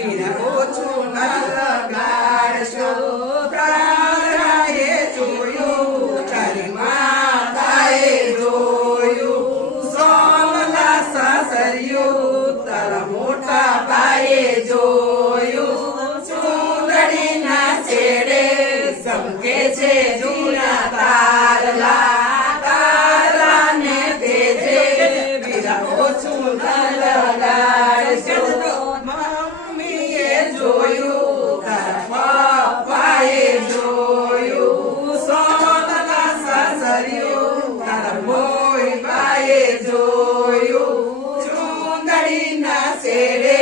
વીરા ઓછું ન લગાડશો પ્રાણએ જોયું તારી માતાએ જોયું સોનલા સાસરિયું તારા મોટા ભાઈએ જોયું ચૂંદડીના છેડે સમકે છે જૂના તારલા તારલાને તેજે વીરા ઓછું ન લગાડશો મમ્મીએ જોયું તારા પપ્પાએ જોયું સોનલા સાસરિયું તારા મોઈબાએ જોયું ચૂંદડીના છેડે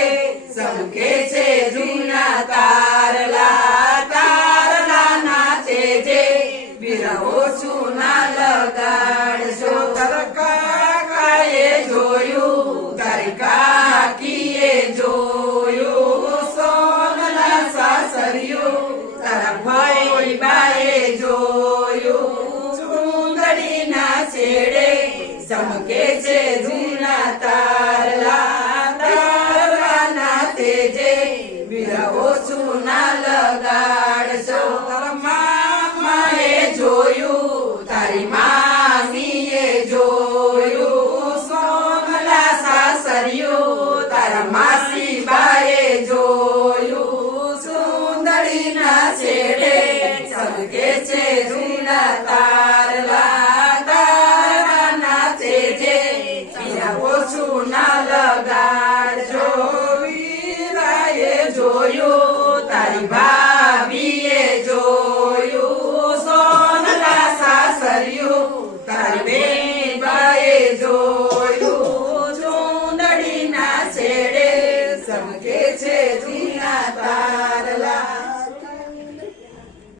સમકે છે જૂના તારલા તારલાના તેજે વીરા ઓછું ના લગાડશો તારા કાકાએ જોયું તારી કાકીએ જોયું સોનલા સાસરિયું તારા ભાઈબાએ જોયું ચૂંદડીના છેડે ચમકે છે જૂના તારલા તારલાના તેજે વીરા ઓછું ના લગાડશો તારા મામાએ જોયું તારી મામીએ જોયું સોનલા સાસરિયું તારા માસીબાએ જોયું સુંદરીના છેડે ચમકે છે જૂના તારલા તારલાના તેજે વીરા ઓછું ના લગાડશો વીરાએ જોયું તારી ભાભીએ જોયું સોનલા સાસરિયું તારી બેનબાએ જોયું ચૂંદડીના છેડે સમકે છે જૂના